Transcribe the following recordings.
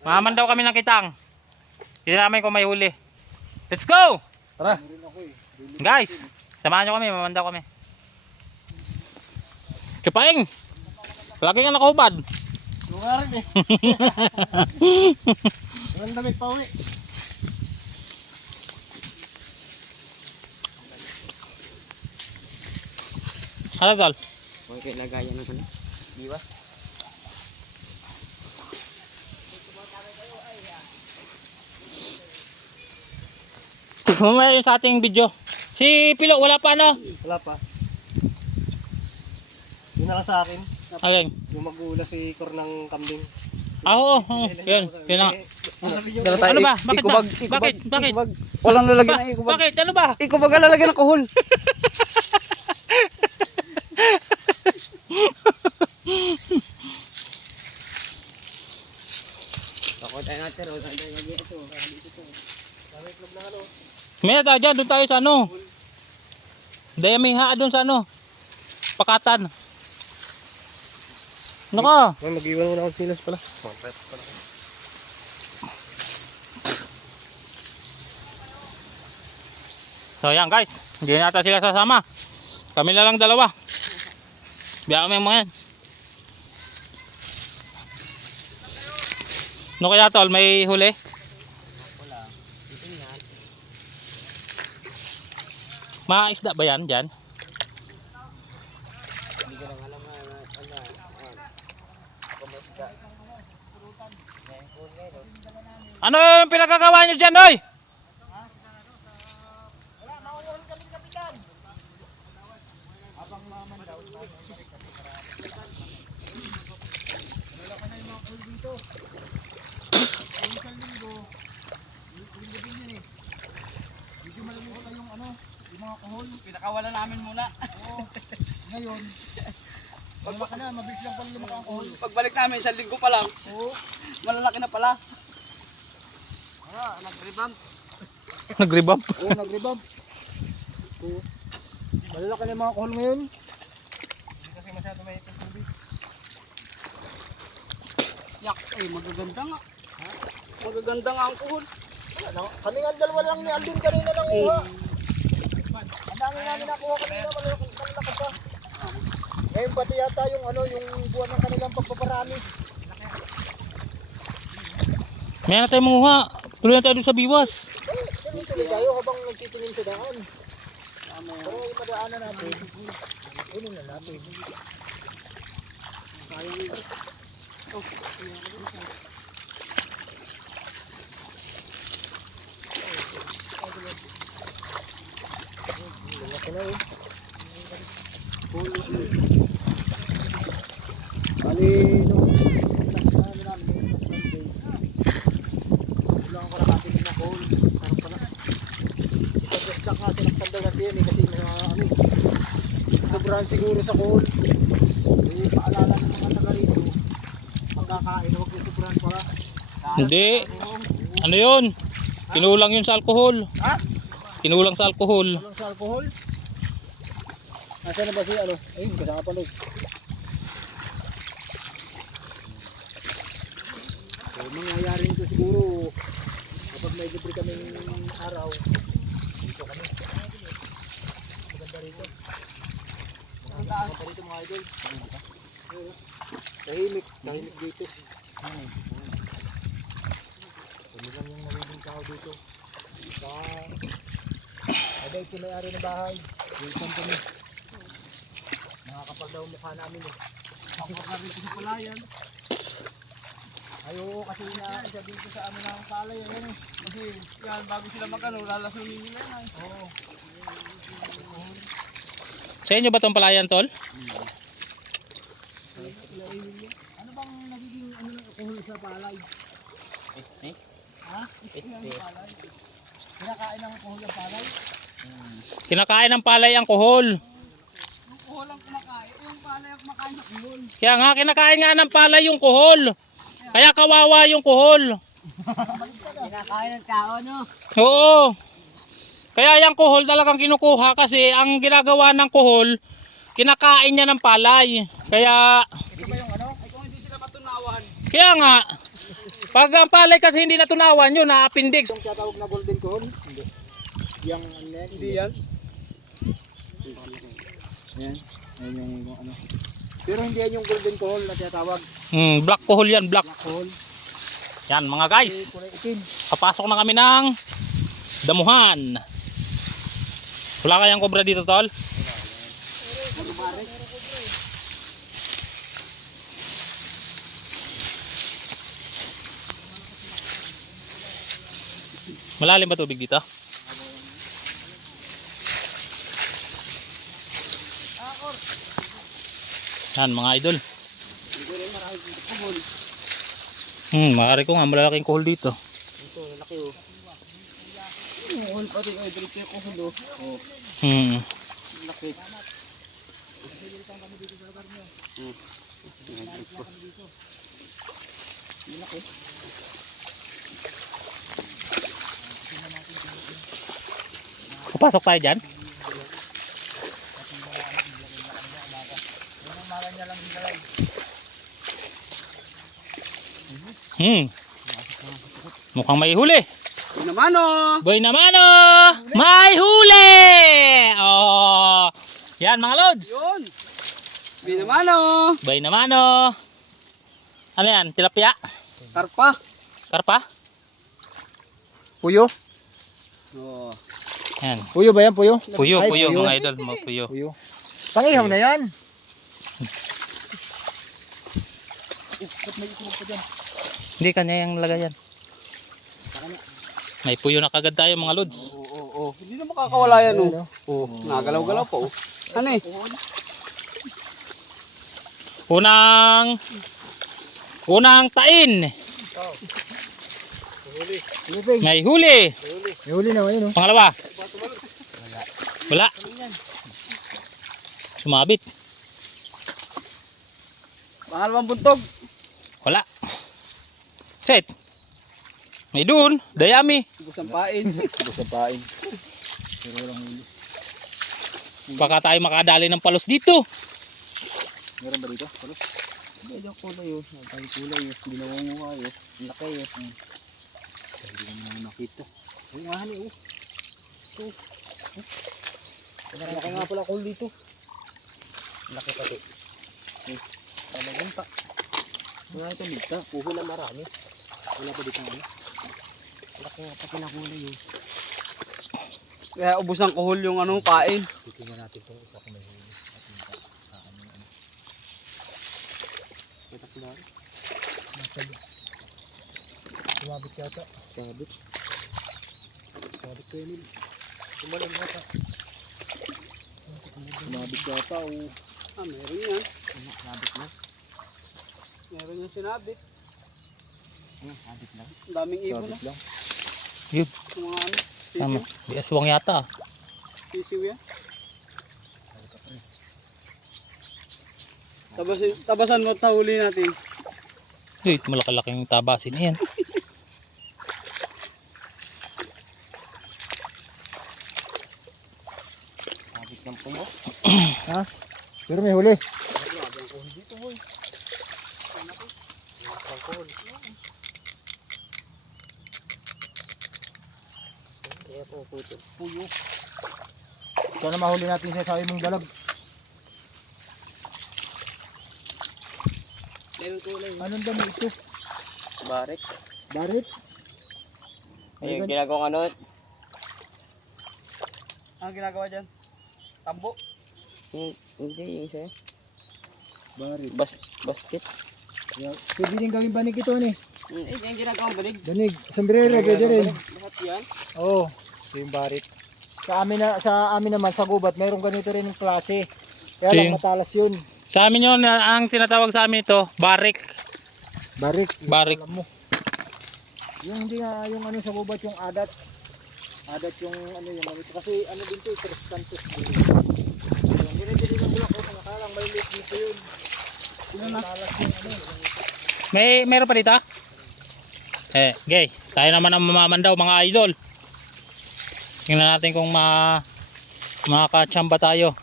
Mahaman daw kami ng kitang. Hindi namin kung may huli. Let's go! Tara. Guys, samahan nyo kami, maman daw kami. Kipaing! Lagi ka nakahubad. Lungarin eh. Ang damit pa uwi. Ano tol? Huwag kayo lagayan ng ano. Diwas. Mamaya yun sa ating video. Si Pilo, wala pa ano? Wala pa. Yun na lang sa akin. Ayun. Yung mag-uula si Cor ng kambing. Ah, oo. oo. Yun. Yun na. Ano ba? Bakit ba? Bakit? Bakit? Walang lalagyan ng ikubag. bakit? Ano ba? Ikubag ang lalagyan ng kuhol. Ako tayo natin, o tayo tayo mag-ito. Dami club na ano. May tayo dyan. Doon tayo sa ano. Dayamiha doon sa ano. Pakatan. Ano ka? Well, mag-iwan muna akong sinas pala. Komplet pala. So yan guys. Hindi na ata sila sasama. Kami na lang dalawa. Biya kami yung mga yan. Ano kaya tol? May huli? Wala. Titingnan. Mga isda ba yan dyan? Hindi ko lang alam na ano. ano. Yung pinagkagawa nyo dyan oy? Pinakawala namin muna. Ngayon, malaki na, mabilis lang pala lumaki ang kuhol. Pagbalik namin, isang linggo pa lang. Oo. Malalaki na pala. Ah, nag-revamp. Nag-rebound. Oo, nag-rebound. Oo. Malalaki na yung mga kuhol ngayon. Hindi kasi masyado may tubig. Yak, ay magaganda nga. Ha? Magaganda nga ang kuhol. Wala na. Kami nga dalawa lang ni Alvin kanina nang uha. Ang dami namin nakuha kanina, malalaki malalaki pa. Ngayon pati yata yung ano, yung buwan ng kanilang pagpaparami. May na tayo manguha. Tuloy na tayo doon sa biwas. Tuloy-tuloy tayo habang nagtitingin sa daan. Pero yung madaanan natin, kunin na natin. Malaki na eh. Bali, nung last na ano namin, last Monday, kulang ko lang atin na call. Sarap pala. Ipag-stock nga sinaktan daw natin yan eh, kasi na ano eh. Sobrahan siguro sa call. Eh, paalala ng mga taga rito, pagkakain, huwag yung sobrahan pala. Hindi. Ano yun? Kinulang yun sa alkohol. Ha? Kinulang sa alkohol. Kulang sa alcohol. Nasaan na ba si ano? Ayun, kasama pala eh. So, mangyayari nito siguro kapag may libre kaming araw, dito kami. Maganda rito. Maganda pa rito mga idol. Tahimik, tahimik dito. Kami lang yung narinig tao dito. Sa Ada ito may-ari ng bahay. Welcome kami. Nakakapal daw mukha namin eh. Ako ka rin sa palayan. Ayo kasi na isa dito sa amin ang palay ayan eh. Kasi Yan, bago sila magano, lalasunin nila yan. oo. Sa inyo ba itong palayan tol? Ano bang nagiging ano ng alcohol sa palay? Eh? Ha? Ang palay? Kinakain ng alcohol ng palay? Kinakain ng palay ang kohol. Yung kuhol ang kumakain, yung palay kumakain sa kuhol. Kaya nga kinakain nga ng palay yung kohol. Kaya kawawa yung kohol. Kinakain ng tao, no? Oo. Kaya yung kohol talagang kinukuha kasi ang ginagawa ng kohol, kinakain niya ng palay. Kaya, Ito ba yung ano? Ay kung hindi sila matunawan. kaya nga, Pag ang palay kasi hindi natunawan yun, na-appendix. Yung tinatawag na golden cone? Hindi. Yung ano yan? Hindi yan. Ayan. Ayan yung. Pero hindi yan yung golden cone na tinatawag. Hmm, black kohol yan, black. Black hole. Yan mga guys. Papasok na kami ng damuhan. Wala kayang kobra dito, tol? Malalim ba tubig dito? Yan mga idol. Hmm, maaari ko nga malalaking kuhol dito. Ito, laki oh. Yung pati ay dito yung kuhulo. Oh, Hmm. laki. Papasok tayo dyan? Hmm. Mukhang may huli. naman oh. Boy naman oh! May huli! Oh. Yan mga lods. Yun. Bi naman oh. Boy naman oh. Ano yan? Tilapia? Karpa. Karpa? Puyo? Oh. Yan. Puyo ba yan? Puyo? Puyo, Ay, puyo mga idol. Mga puyo. Puyo. Pangihaw na yan. Hindi kanya yung lagayan. May puyo na kagad tayo mga lods. Oo, oo, oo. Hindi na makakawala yan oh. Oh, nagalaw-galaw pa oh. Ano eh? Unang Unang tain. May huli. May huli naman yun oh. Pangalawa. Wala. Sumabit. Pangalawang buntog. Wala. Set. May dun. Dayami. Busang pain. Ito sa pain. Pero walang huli. Baka tayo makadali ng palos dito. Meron ba dito? Palos? Hindi ako kulay oh. Ang kulay oh. Hindi nakunguha oh. Ang laki oh. Hindi ko naman nakita. Ay, nga hani oh. Ito. Ang laki nga pala call dito. Laki pati. Talagunta. Wala ito dito. Puho na marami. Wala pa dito ano. Laki nga pati na kulay oh. Kaya ubos ang kuhol yung ano, pain. Titingnan natin kung isa kung may huli. At yung sa sa ano yung ano. Kita ko lang. Yun? Sumabit yata. Sumabit. Sumabit ko yun. Sumalang yata. Sumabit yata o. Ah, meron yan. Sumabit na. Meron yung sinabit. Ayun, sabit lang. Ang daming ibon Sabit ah. lang. Yun. Yung mga ano. Tama. Sisiw. Di aswang yata. Sisiw yan. Tabasin, tabasan mo tahuli natin. Uy, malaki-laking tabasin yan. Sabit lang po mo. ha? Pero may huli. Kaya po puto. Puyo. Sana mahuli natin sa imong dalag. Meron kulay. Anong dami ito? Barik. Barit? Ayun, ginagawang ano? Ang ginagawa dyan? Tambo? Hindi, yung isa. Barit. Bas, basket. Yeah. Pwede din gawing banig ito ni. Eh, yung ginagawang balig. Banig. Sombrero pwede rin. Lahat yan. Oo. Oh, yung barit. Sa amin na sa amin naman sa gubat, mayroong ganito rin yung klase. Kaya Ting. lang matalas yun. Sa amin yun, ah, ang tinatawag sa amin ito, barik. Barik. Yung Barik. Alam mo. Yung hindi nga yung ano sa gubat yung adat. Adat yung ano yung ano kasi ano din to, tres cantos. Yung din ang bulak ko, nakalang malilit dito yun. Yung matalas yung ano. May meron pa dito? Eh, gay. Tayo naman ang mamamandaw mga idol. Tingnan natin kung ma makakatsamba tayo.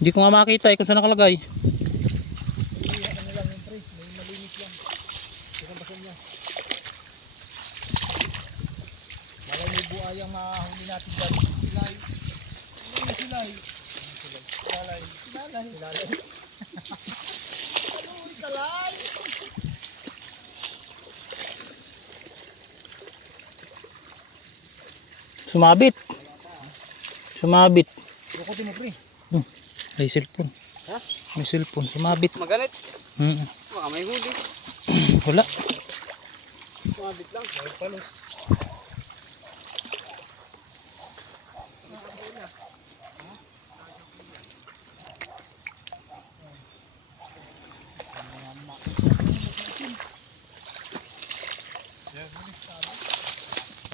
Hindi ko nga makita eh kung saan nakalagay. Sumabit. Sumabit. Bukutin mo pre. May cellphone. Ha? May cellphone. Sumabit. Maganit. Mm. Baka may huli. Wala. Mabit lang. May palos.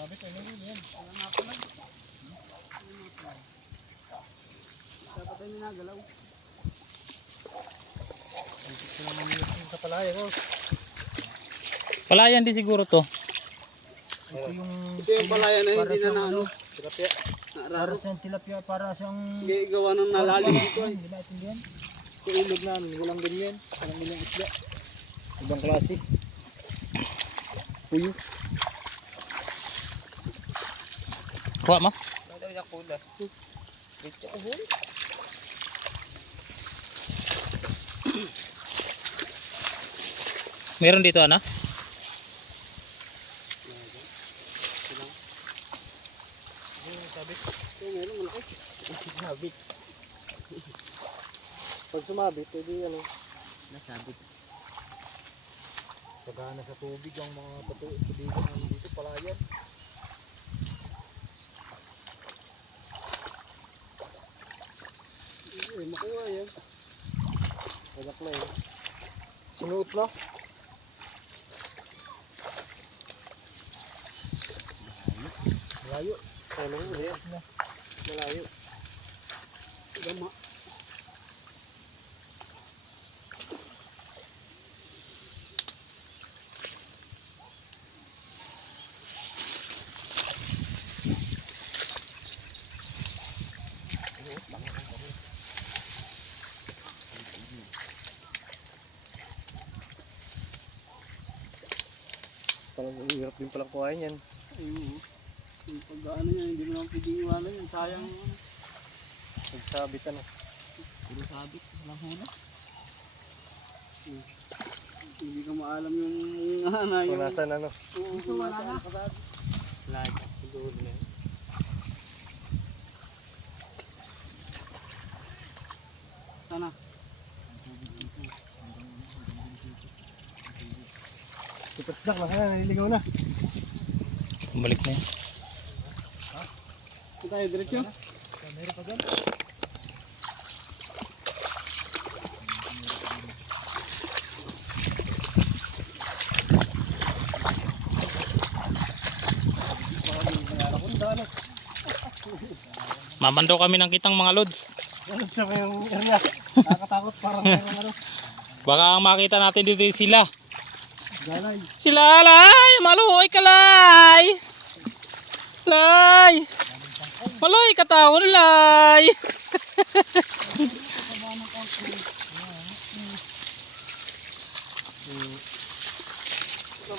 Sabi ko, ano yun yan? Dapat tayo minagalaw. Ito naman yun sa palaya ko. Palayan din siguro to. Ito yung... Ito yung palaya na hindi na na ano. Tilapia. Para siyang tilapia, para siyang... Hindi gawa ng nalalim dito eh. Hindi natin yan. Sa ilog namin, walang ganyan. Walang ilang isla. Ibang klase. Puyo. Kuha mo. Ito yung kula. Dito ko. Meron dito ano? Sabit. Pag sumabit, pwede ano, Nasabit. sagana sa tubig ang mga pato, tubigan namin dito, palayan. Eh, makuha yan. Tagak na eh. Sinuot na. Malayo. Mo yan? Malayo. Gama. Parang kuhain yan. Ayun. Yung pag ano niya, hindi mo naman pwede iwanan yan. Sayang. Nagsabit ano. Puro sabit. Walang hula. Hmm. Hindi ka maalam yung ano Kung yung... nasan ano. Oo, kung nasaan nakasabit. Wala ka. Siguro na yun. Sana. Sipat na, nasa naliligaw na. Bumalik na yun. Ito tayo, diretso. Meron pa dyan. Mamandaw kami ng kitang mga lods. Ano sa area? Nakakatakot parang ano. Baka ang makita natin dito sila. Sila lay! Maluhoy ka lay! Lay! Maluhoy ka taon lay!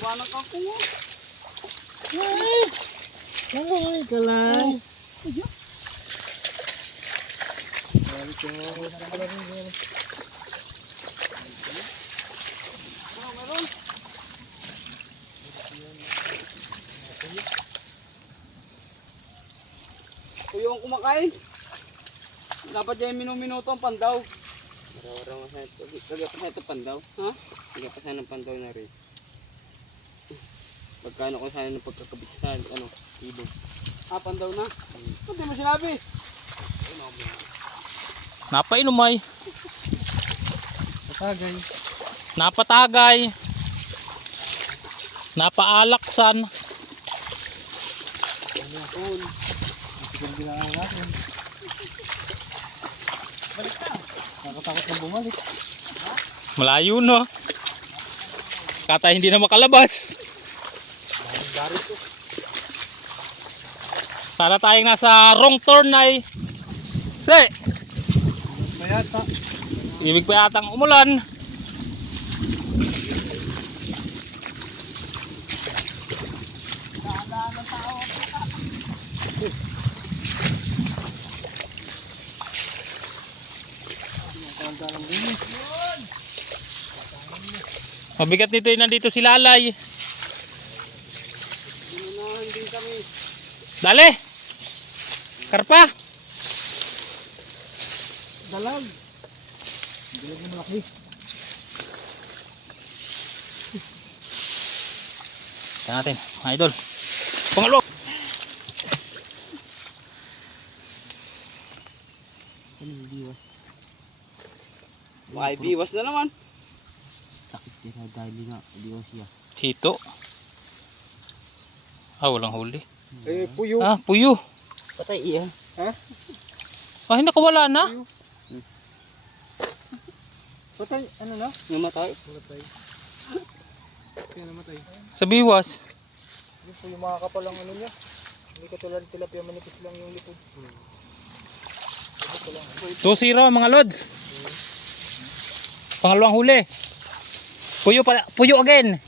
Ng kangkong mo. Galay ka lang. Galay ko. Kuya ang kumakain. Dapat dyan minuminuto ang pandaw. Marawarang sa ito. Lagay pa sa ito pandaw. Ha? Lagay pa sa ng pandaw na rin. Pagkano ko sana ng pagkakabit sa ano, ibog. Ah, pandaw na? Hmm. Hindi mo sinabi. Napainom ay. Patagay. Napatagay. Napaalaksan. Ayun. Sigang ginaan natin. Balik na. Nakakatakot na bumalik. Malayo no. Kata hindi na makalabas. Sana tayong nasa wrong turn ay. Se! Ibig pa yatang umulan. Mabigat nito yung nandito si Lalay. Dali! Karpa! Dalag. Dalag na malaki. Ito natin, mga idol. Pangalo! May biwas na naman. Din dahil nga. Hindi ko siya. Hito. Ah, walang huli. Eh, puyo. Ah, puyo. Patay iya. Ah, nakawala na. Patay, ano na? Namatay. Patay. Kaya namatay. Sa biwas. Yung puyo makakapal ang ano niya. Hindi ka tulad tilapia manipis lang yung likod. 2-0 mga lods. Pangalawang huli. Puyo pala, puyo again.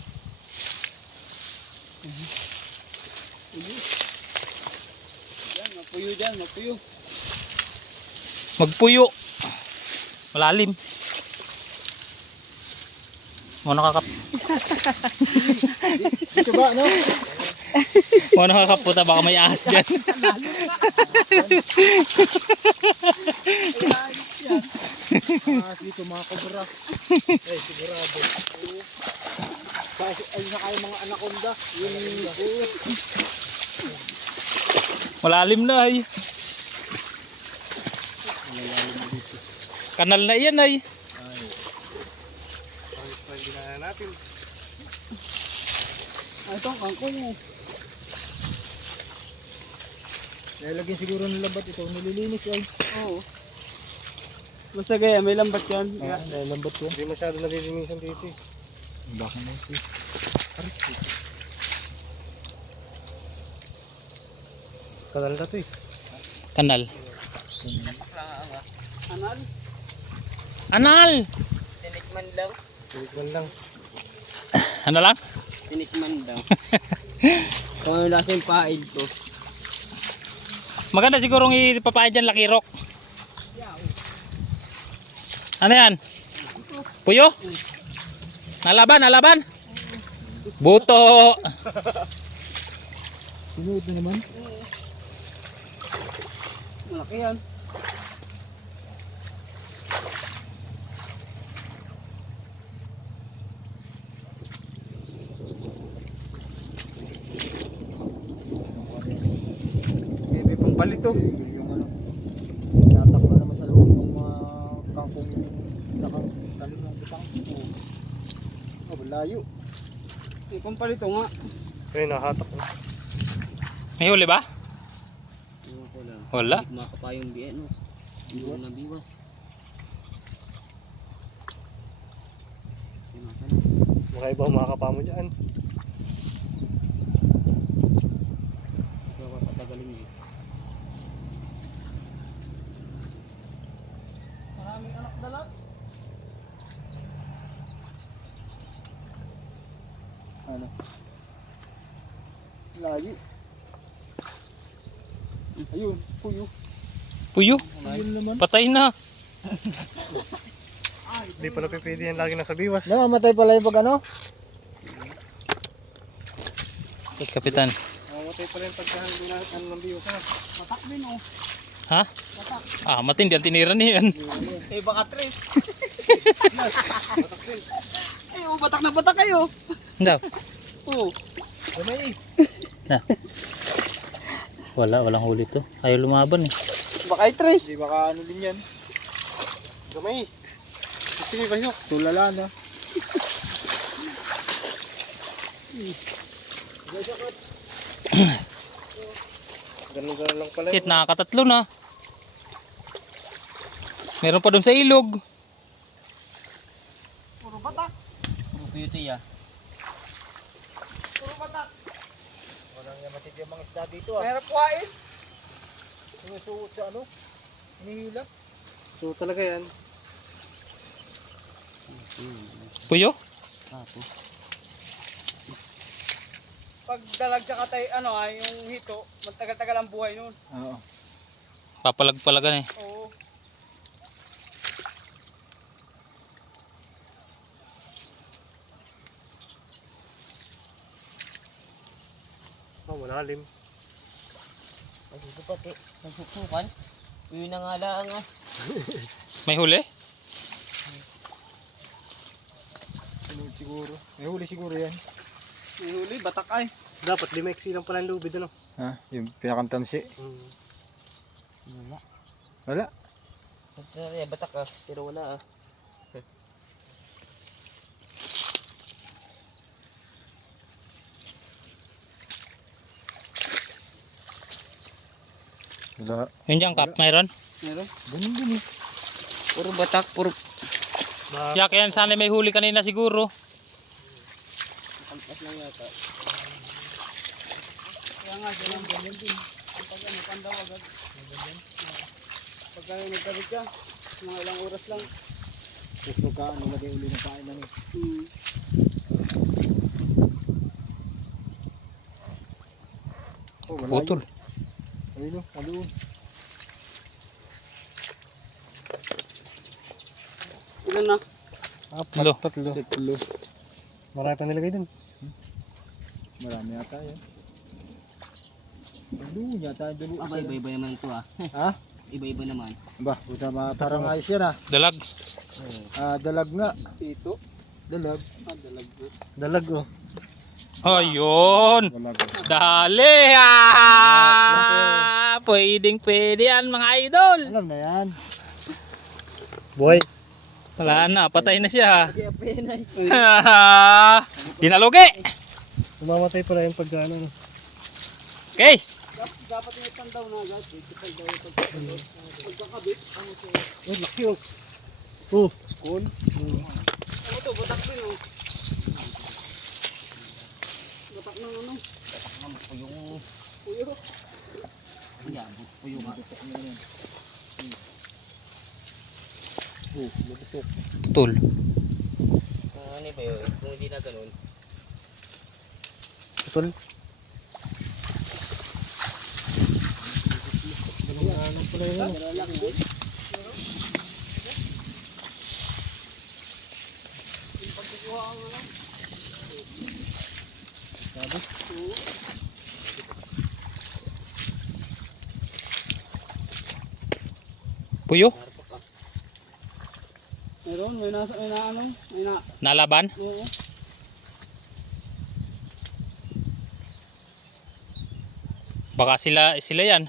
Yan, mapuyo dyan, mapuyo. Magpuyo. Malalim. Mo nakakap Dito ba, no? mo nakakaputa baka may ahas diyan. Ah, dito mga kobra. Eh, sigurado. Kasi ay na kayo mga anaconda. Yun yung Malalim na ay. Kanal na yan ay. Ah, ito ang kangkong mo. Lalagyan siguro ng lambat ito. Nililinis ay. Oo. Basta gaya, may lambat yan. Ah, lambat ko. Hindi masyado nalilinisan dito eh. Baka na ito. Kadal na to eh. Kanal. Anal? Anal. Tinikman lang. Tinikman lang. Ano lang? Tinikman lang. Kung ano lasa yung paid ko. Maganda sigurong ipapahid dyan lakirok. Ano yan? Puyo? Nalaban, nalaban? Buto. Sunod na naman. Malaki yan. Bebe pang palito. Yung ano. Tatak na naman sa loob ng mga kangkong yung nakang butang. Oh, layo. May pang palito nga. Ayun, nahatak na. May huli ba? Lang. Wala. Hindi makapayong biyan. No? Hindi ko na biwas. Hindi makana. Mga iba makakapa mo dyan. Ikaw ka patagalin eh. Maraming anak dala. Ano? Layo. Ayun, puyo. Puyo. Patay na. Hindi pala pipili yan lagi nasa biwas. Namamatay pala yung pag ano? Eh, kapitan. Namamatay pala yung pagkahan lahat ano ng biwas. Matak din oh. Ha? Ah, matindi ang tinira niyan. Eh baka tres. Eh oh, batak na batak kayo. Daw. Oh. Gamay. Na. Wala, walang huli to. Ayaw lumaban eh. Baka ay tres. Hindi baka ano din yan. Gamay. Sige ba yun? Tulala na. Ganun ganun lang pala. Shit, nakakatatlo na. Meron pa doon sa ilog. Puro batak. Puro beauty ah. Puro batak. Matindi mga isda dito ah. Meron kuhain. Sinusuot sa ano? Hinihila. So talaga yan. Puyo? Pag dalag sa katay, ano ay yung hito, matagal-tagal ang buhay nun. Oo. Papalag-palagan eh. Oo. Oh, malalim. Dito pati, nagsusukan. Yun na nga lang ah. May huli? Sunod siguro. May huli siguro yan. Yung huli, batak ay. Dapat limeksi lang pala yung lubid ano. Ha? Yung pinakantamsi? Hmm. Wala. Wala. Batak ah. Pero wala ah. Wala. Yun dyan, Kap, mayroon. Meron? Ganun din eh. Puro batak, puro Yak yan, sana may huli kanina siguro. kampas lang yata. Kaya nga, ganyan, ganyan din. Pag ano, pandaw agad. Pag kayo nagkabit ka, mga ilang oras lang. Tapos pagka ano, lagay uli ng kain na Hmm. Oh, Putol. Ayun o, aluon. Ilan na? Tatlo. Tatlo. Tatlo. Marami pa nilagay dun. Marami yata yan. Aluon yata yung dulo. Aba, iba-iba naman ito ah. Ha? Iba-iba naman. Ba, puta mga parang ayos yan ah. Dalag. Ah, dalag nga. Pito. Dalag. Ah, dalag. Dalag oh. Ayun. Dali. Ah! Pwedeng pwede yan mga idol. Alam na yan. Buhay. Wala na, patay na siya. Dinalugi. Umamatay pala yung pagka ano. no. Okay. Dapat yung pandaw na agad. Pagkakabit. Oh, laki oh. Oh. Cool. Ano to? Batak din oh. Ng ano? Puyo. Puyo. Yan, puyo nga. Oh, lutusok. Tul. ano ba yun? Kung hindi na ganun. Putol. Ano pala yun? ano? Lang. Yung pagkukuha ang ano? Puyo. Meron, may nasa, may na ano, may na, Nalaban. oo. Baka sila sila yan.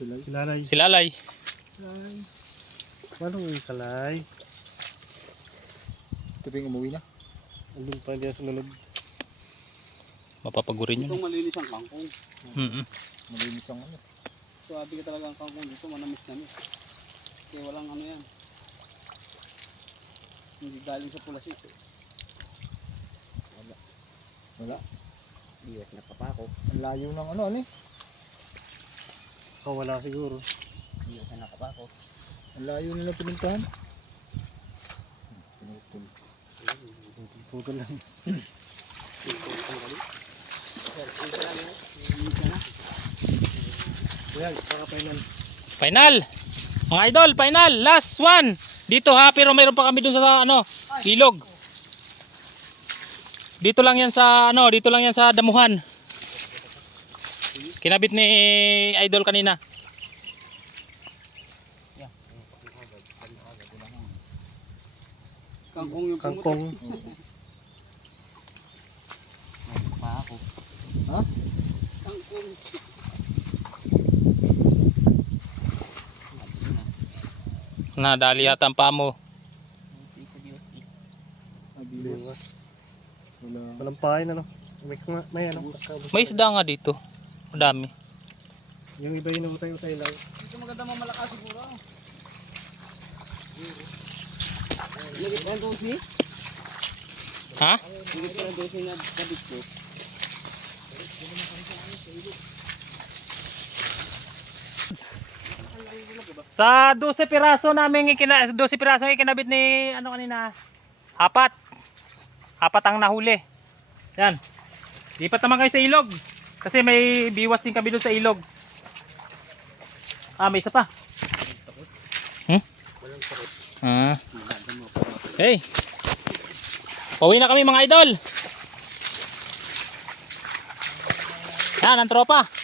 Sila. Silalay. Silalay. Paano yung kalay? Tubing umuwi na. Andun pa hindi na sumunod. Mapapagurin yun. Itong malinis ang kangkong. Mm Malinis ang ano. Swabe ka talaga ang kangkong dito, manamis namis. Kaya walang ano yan. Hindi galing sa pulasit. Wala. Biwas na papako. Ang layo ng ano, ano eh. Oh, wala siguro. Biwas na nakapako. Ang layo nila pinuntahan. Pinutol. Putol lang. Yan, para final. Final. Mga idol, final. Last one. Dito ha, pero mayroon pa kami dun sa ano, ilog. Dito lang yan sa ano, dito lang yan sa damuhan. Kinabit ni idol kanina. Kangkong yung. Kangkong. Papako. Ha? Nadali yata ang paa mo. Abiwas. Wala. Walang pain ano. May, may ano. May isda nga dito. Madami. Yung iba yung utay-utay lang. Dito maganda mamalakas siguro. Lagit ka ng dosi? Ha? Lagit ka ng dosi na kabit ko. Sa 12 piraso namin ikina 12 piraso ikinabit ni ano kanina. Apat. Apat ang nahuli. Yan. Lipat naman kayo sa ilog. Kasi may biwas din kami doon sa ilog. Ah, may isa pa. Hmm? Ah. Hey. Pauwi na kami mga idol. Yan, ang tropa.